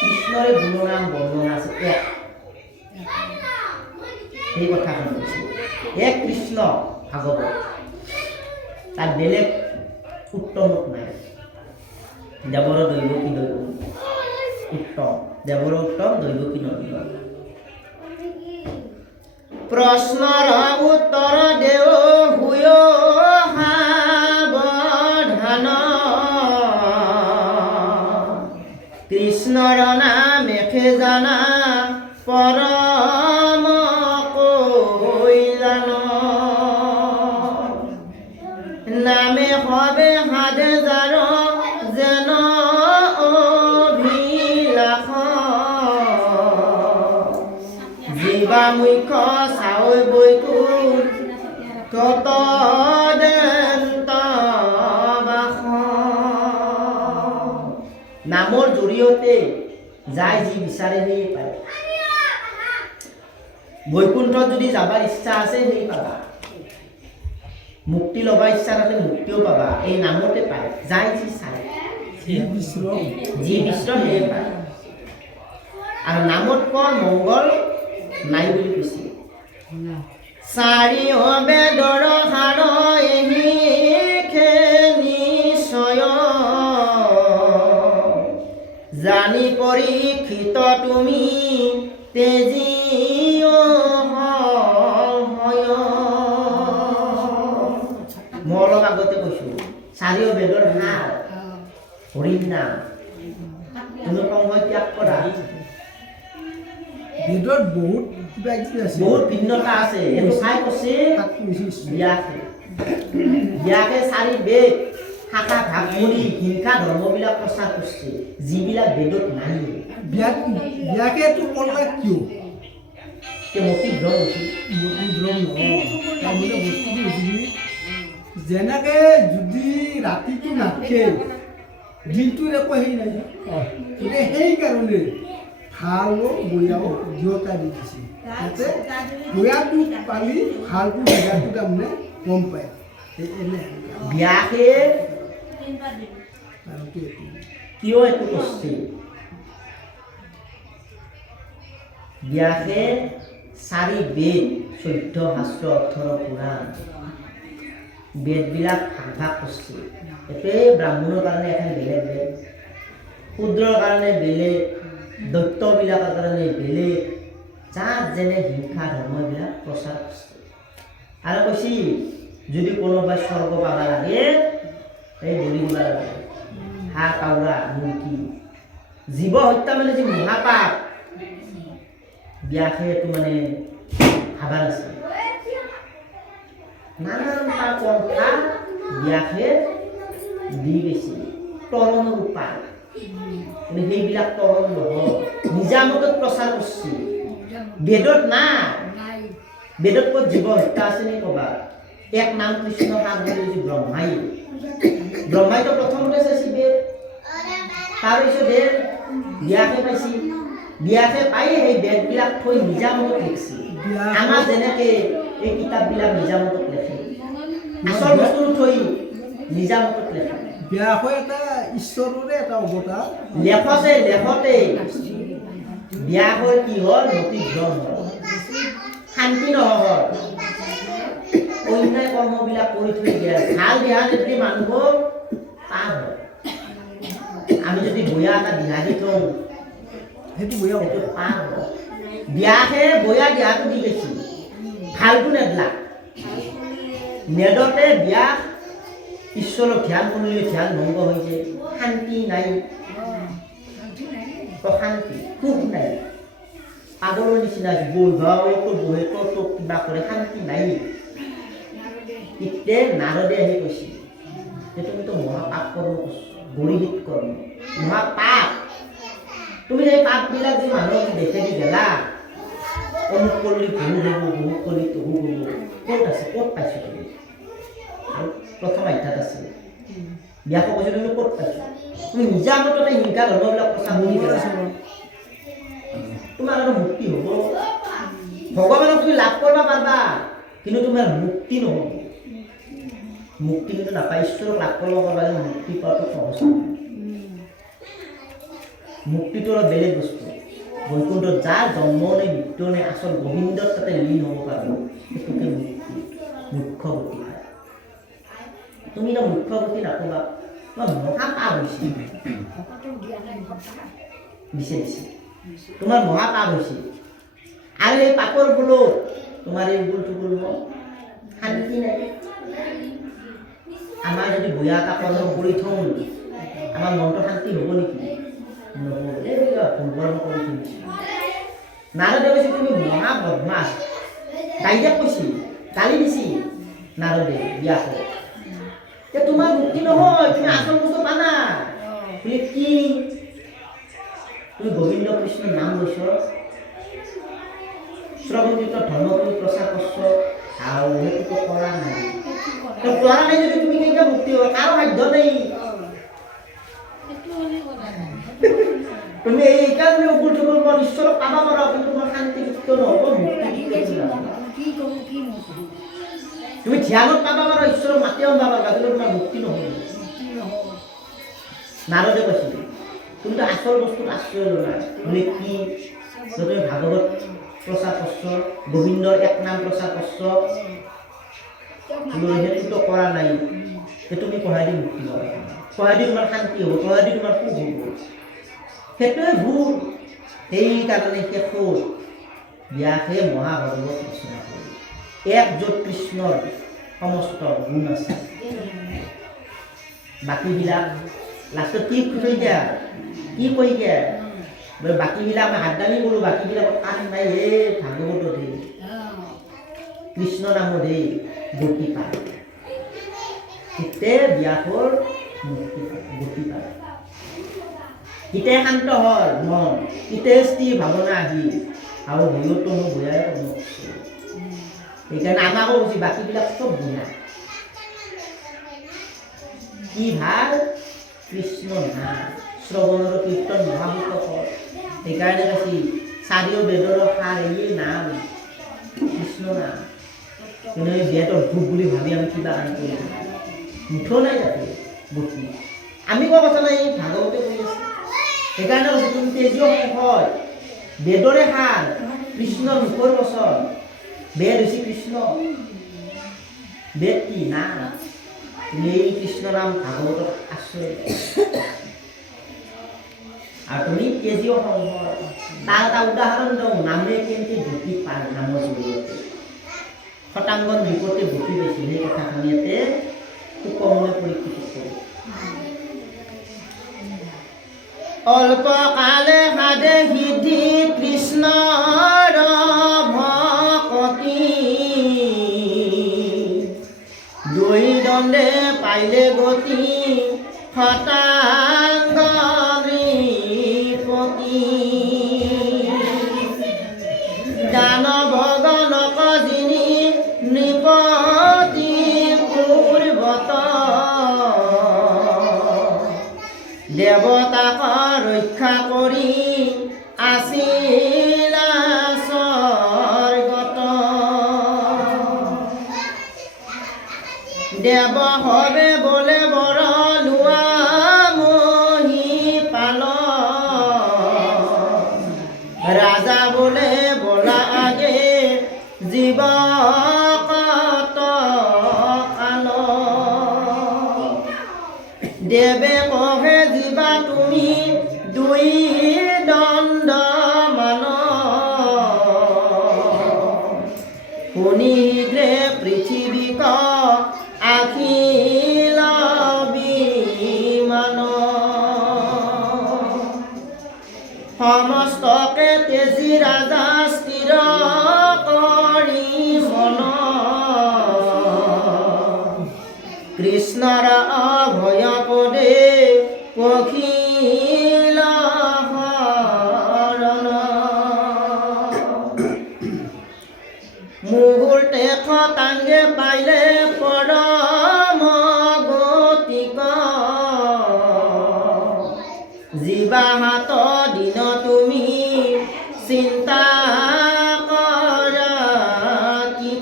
কৃষ্ণৰে গুণনাম বৰ্ণনা আছে, এক সেই কথাখন কৈছে। এক কৃষ্ণ ভাগৱত, তাৰ বেলেগ উত্তম নাই। দেৱৰ দৈৱ কি দৈৱ উত্তম, দেৱৰ উত্তম দৈৱ কি দৈৱ। প্ৰশ্নৰ উত্তৰ দেও হুয় সাৱধান কৃষ্ণৰ নামেহে জানা পৰম কৈলান নামে হবে সাধে যাৰ যেন অভিলাষ জীৱা মুখ্য চাৱৈ বৈকুণ্ঠ দেন্ত বাস নামৰ জৰিয়তে যায় যি বিচাৰে সেই পায়। বৈকুণ্ঠত যদি যাবার ইচ্ছা আছে সেই পাবা, মুক্তি ল'বা ইচ্ছা আছে মুক্তিও পাবা, এই নামতে পায়। যায় যি চায় যি বিশ্ৰ সেয়ে পায়। আৰু নামত কৰ মংগল নাই বুলি কৈছে। চাৰি বেদৰ সাৰ এহি নিশ্চয় জানি পৰীক্ষিত তুমি তেজি মই অলপ আগতে কৈছো চাৰিও বেদৰ সাৰ হৰিৰ নাম, তুমি সংশয় ত্যাগ কৰা। বেদত বহুত কিবা কিবি আছে, বহুত ভিন্নতা আছে। এইটো চাই কৈছে ব্যাসে চাৰি বেদ শাখা ভাগ কৰি হিংসা ধৰ্মবিলাক প্ৰচাৰ কৰিছে যিবিলাক বেদত নাই। ব্যাসেটো ক'লে কিয় মতিভ্ৰম হৈছিল, মতিভ্ৰম নহয়, তাৰমানে বস্তুটো হৈছে যেনেকে যদি ৰাতিটো নাথাকে দিনটোৰ একো হেৰি নাই, গতিকে সেইকাৰণে ভালো বয়াও দুয়োটা দি দিছে, যাতে বয়াটো পালি ভালটো জেগাটো তাৰমানে গম পায়। এনে ব্যাসে কিয় এইটো কৰিছে? ব্যাসে চাৰি বেদ 14 শাস্ত্ৰ 18 পুৰাণ বেদবিলাক ভাগ ভাগ কৰিছে। এইটোৱে ব্ৰাহ্মণৰ কাৰণে এখন বেলেগ বেদ, শূদ্ৰৰ কাৰণে বেলেগ, দৈত্যবিলাকৰ কাৰণে বেলেগ, যাৰ যেনে হিংসা ধৰ্মবিলাক প্ৰচাৰ কৰিছে। আৰু কৈছে যদি কোনোবাই স্বৰ্গ পাব লাগে এই বলি দিব লাগে, হাঁহ কাউৰা মুৰ্গী জীৱ হত্যা মানে যি মহাপাপ ব্যাসে এইটো মানে ভাবা নাছিল। নানানটা পন্থা ব্যাসে দি গৈছিল তৰণৰ উপায়, কিন্তু সেইবিলাক তৰণ নহয়, নিজামতত প্ৰচাৰ কৰিছিল। বেদত না বেদত ক'ত জীৱ হত্যা আছে নে ক'বা এক নাম কৃষ্ণ হাত ধৰি হৈছে ব্ৰহ্মাইতো প্ৰথমতে চাইছে বেদ তাৰপিছত বিয়াকে পাইছে বিয়াকে পাই সেই বেদবিলাক থৈ নিজামতত লিখছি আমাৰ যেনেকে এই কিতাপবিলাক নিজামতত লিখে আচল বস্তুটো থৈ নিজামতত লিখে ব্যাস এটা ঈশ্বৰৰে এটা অৱতাৰ লেখতে বিয়া হৈ কি হ'ল নতিগ্ৰহ হ'ল শান্তি নহ'ল অন্যায় কৰ্মবিলাক কৰি থৈ দিয়ে ভাল দিহা যদি মানুহক পাপ হয় আমি যদি বয়া এটা দিহা দি থওঁ সেইটো বয়া সেইটো পাপ হয় বিয়াহে বয়া দিহাটো দি গৈছিল ভালটো নেদলা নেদতে বিয়া ঈশ্বৰক ধ্যান কৰিলে ধ্যান ভংগ হৈছে শান্তি নাই শান্তি সুখ নাই পাগলৰ নিচিনা বহে তোক কিবা কৰে শান্তি নাই ইতে নাৰদে আহি কৈছিল যে তুমিতো মহাপাপ কৰ্ম গৰিহিত কৰ্ম মহাপাপ তুমি সেই পাপবিলাক যে মানুহক দেখে দি গেলা অমুক কৰিলে বহু হ'ব বহুত কৰিলে তহু হ'ব ক'ত আছে ক'ত পাইছোঁ তুমি প্ৰথম অধ্যায়ত আছে বিয়াকো কৈছোঁ তুমি ক'ত পাইছোঁ তুমি নিজা মততে হিংসা ধৰ্মবিলাক প্ৰচাৰ কৰি পেলাইছা তোমাৰ আৰু মুক্তি হ'ব ভগৱানক তুমি লাভ কৰিব পাৰিবা কিন্তু তোমাৰ মুক্তি নহ'ব মুক্তি কিন্তু নাপায় ঈশ্বৰক লাভ কৰিব পাৰিলে মুক্তি পোৱাটো সহজ মুক্তিটো অলপ বেলেগ বস্তু বৈকুণ্ঠত যাৰ জন্ম নে মৃত্যু নে আচল গোবিন্দত তাতে লীন হ'ব পাৰিব সেইটোকে মুখ্য গতি হয় তুমি এতিয়া মুখ্য গতি নাপাবা তোমাৰ মহাপাপ হৈছে দিছে তোমাৰ মহাপাপ হৈছে আৰু এই পাপৰ বোলো তোমাৰ এই ভুলটো কৰিব শান্তি নাই আমাৰ যদি বয়া এটা কৰ্ম কৰি থওঁ আমাৰ মনটো শান্তি হ'ব নেকি নহ'ব এইবিলাক ভুল কৰ্ম কৰি থৈছে নাৰদে কৈছে তুমি মহা বদমাছ ডাইৰেক্ট কৈছে গালি দিছি নাৰদে বিয়াক যে তোমাৰ মুক্তি নহয় তুমি আচল বস্তু পানা তুমি কি তুমি গোবিন্দ কৃষ্ণৰ নাম লৈছ শ্ৰৱণ কীৰ্তন ধৰ্ম কৰি প্ৰচাৰ কৰছ আৰু সেইটোতো কৰা নাই যদি তুমি কেতিয়া মুক্তি হ'ব কাৰো সাধ্য নাই তুমি এইকাৰণে উগুল থুগুল মই ঈশ্বৰক পাব পাৰা কিন্তু তোমাৰ শান্তি কিয় নহ'ব মুক্তি তুমি ধ্যানত পাব পাৰা ঈশ্বৰক মাতিও পাবা কিন্তু তোমাৰ মুক্তি নহ'ব নাৰদে কৈছিল তুমিতো আচল বস্তুত আশ্ৰয় ল'লা বোলে কি তুমি ভাগৱত প্ৰচাৰ কৰছ গোবিন্দৰ এক নাম প্ৰচাৰ কৰছ সেইটোতো কৰা নাই যে তুমি পঢ়াই দি মুক্তি পাবা পঢ়াই দি তোমাৰ শান্তি হ'ব পঢ়াই দি তোমাৰ সুখ হ'ব সেইটোৱে ভুল সেইকাৰণে শেষত বিয়াকে মহাভাগৱত ৰচনা কৰি এক য'ত কৃষ্ণৰ সমস্ত গুণ আছে বাকীবিলাক লাষ্টত কি থৈ দিয়া কি কৈ দিয়া বোলে বাকীবিলাক আমি হাত দাঙি গ'লোঁ বাকীবিলাকৰ কাম নাই এই ভাগৱত দেই কৃষ্ণ নামৰ দেই গতি পায় তেতিয়া বিয়াকৰ মুক্তি পায় গতি পায় ইতে শান্ত হ'ল মন ইতে স্থিৰ ভাৱনা আহি আৰু ভয়তো মই ভয়াই কৰ্ম কৰিছোঁ সেইকাৰণে আমাকো কৈছে বাকীবিলাক চব ভয়া কি ভাল কৃষ্ণ নাম শ্ৰৱণৰ কীৰ্তন মহাভূত ফল সেইকাৰণে কৈছে চাৰিও বেদৰ সাৰ এই নাম কৃষ্ণ নাম কিন্তু এই বেদৰ ভোগ বুলি ভাবি আমি কিবা কাম কৰি মুঠো নাই যাতে গতি আমি কোৱা কথা নাই ভাগৱতে কৰি আছে সেইকাৰণে কৈছে তুমি তেজীয় হয় বেদৰে সাৰ কৃষ্ণৰ মুখৰ বচন বেদ হৈছে কৃষ্ণ বেদ কি নাম তুমি এই কৃষ্ণ নাম ভাগৱতত আশ্ৰয় আৰু তুমি তেজীয় হয় তাৰ এটা উদাহৰণ দিওঁ নামে কেনেকৈ গতি পায় নামৰ জৰিয়তে শতাংগন বিপদে গতি পাইছিল সেই কথাখিনি ইয়াতে সুকমনে পৰীক্ষিত কৰোঁ অল্প কালে সাধে সিদ্ধি কৃষ্ণৰ ভকতি দুই দণ্ডে পাইলে গতি শতাংগ নৃপতি গত দেৱতাক ৰক্ষা কৰি আছিলা স্বৰ্গত দেৱ হবে বোলে বৰ লোৱা মহি পাল ৰাজা বোলে বলা আগে জীৱ কত কাল দেৱে কহে জীৱা তুমি দুই দণ্ড মান শুনি শীঘ্ৰে পৃথিৱীক আখিল বিমান সমস্তকে তেজী ৰাজা স্থিৰ কৰি মন কৃষ্ণৰ অভয় পদে পখিল শৰণ মুহূৰ্তে খতাংগে পাইলে পৰম গতিক জীৱা হাত দিন তুমি চিন্তা কৰা কি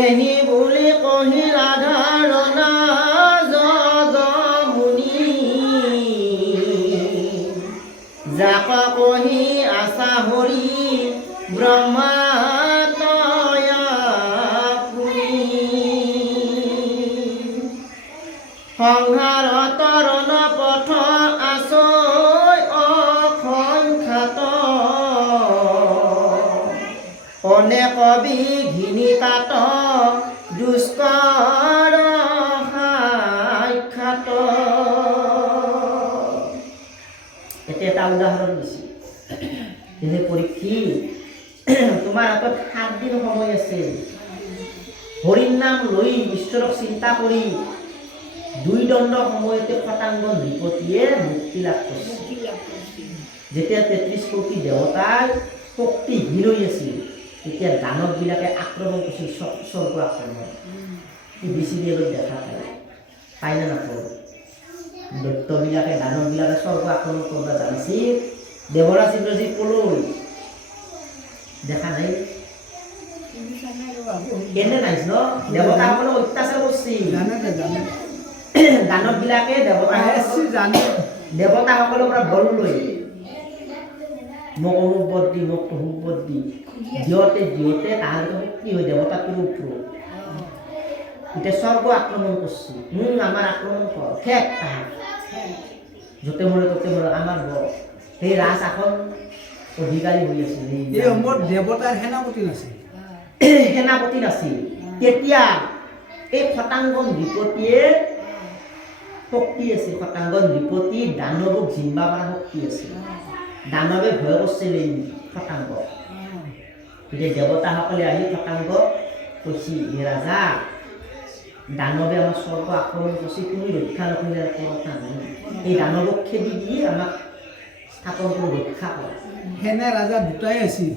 এহি বুলি কহিলা ধাৰণা জগ মুনি যাক কহি আশা হৰি ব্ৰহ্মা তয়া পুনি সংসাৰ তৰণ পথ আছৈ অসংখ্যাত অনেক বিঘিনিতাত দুষ্কৰ সাক্ষাৎ এতিয়া এটা উদাহৰণ দিছোঁ যে পৰীক্ষিত তোমাৰ হাতত 7 দিন সময় আছে হৰিৰ নাম লৈ ঈশ্বৰক চিন্তা কৰি 2 দণ্ড সময়তে খটাংগ নৃপতিয়ে মুক্তি লাভ কৰিছে যেতিয়া 33 কোটি দেৱতাৰ শক্তিহীন হৈ আছিল তেতিয়া দানৱবিলাকে আক্ৰমণ কৰিছিল স্বৰ্গ আক্ৰমণ বেছি দেৰত দেখা পায় না নাপায় দৈত্যবিলাকে দানৱবিলাকে স্বৰ্গ আক্ৰমণ কৰিব জানিছিল দেৱৰাজ ইন্দ্ৰজিৎ কলৈ দেখা নাই কেনে নাইছ ন দেৱতাসকলক অত্যাচাৰ কৰিছিল দানৱবিলাকে দেৱতাসকলৰ পৰা বল লৈ মোক অমুক বধ দি মোক তমুক বধ দি দিওঁতে তাহাঁতৰ শক্তি হৈ দেৱতাটোৰ ওপৰত এতিয়া স্বৰ্গ আক্ৰমণ কৰিছে আমাৰ আক্ৰমণ কৰ শেষ তাহাঁত য'তে মৰে ত'তে মৰে আমাৰ বৰ সেই ৰাজ আসন অধিকাৰী হৈ আছিল এই সময়ত দেৱতাৰ সেনাপতি নাছিল তেতিয়া এই খটাংগ নৃপতিয়ে শক্তি আছিল খটাংগ নৃপতি দানৱক জিম্বা পৰা শক্তি আছিল দানৱে ভয় কৰিছিল এই খটাংগ এতিয়া দেৱতাসকলে আহি খটাংগ কৈছে হে ৰাজা দানৱে আমাৰ স্বৰ্গ আক্ৰমণ কৰিছে তুমি ৰক্ষা নকৰিলে কথা নাই এই দানৱক খেদি দি আমাক স্থাপন কৰি ৰক্ষা কৰা সেনে ৰাজা দুটাই আছিল